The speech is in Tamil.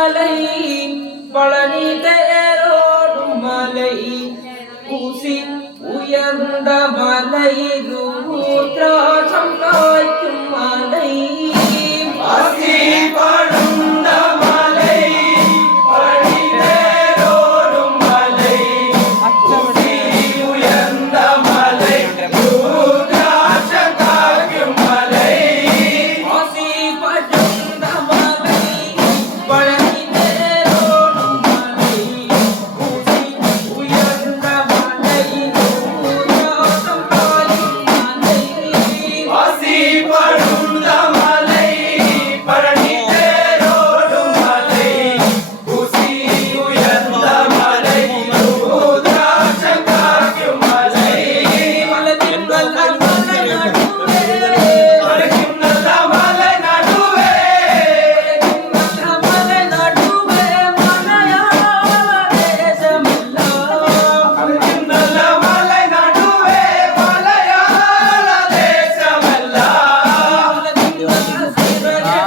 மலை பழனி தேரோடும் மலை ஊசி உயர்ந்த மலை ருத்ராட்சம் காய்க்கும் மலை ஆசி பழுந்த மலை பழனி தேரோடும் மலை ஊசி உயர்ந்த மலை ருத்ராட்சம் காய்க்கும் மலை ஆசி பழுந்த மலை பழனி தேரோடும் மலை ஊசி உயர்ந்த மலை ருத்ராட்சம் காய்க்கும் மலை ஆசி பழுந்த மலை பழனி தேரோடும் மலை ஊசி உயர்ந்த மலை ருத்ராட்சம் காய்க்கும் மலை மலத்தின் மலை நடுவே மலைக்கும் நல்ல மலை நடுவே மலை நடுவே மலையாள தேசமெல்லாம் மலைக்கும் நல்ல மலை நடுவே மலையாள தேசமெல்லாம் மலத்தின் சிறகே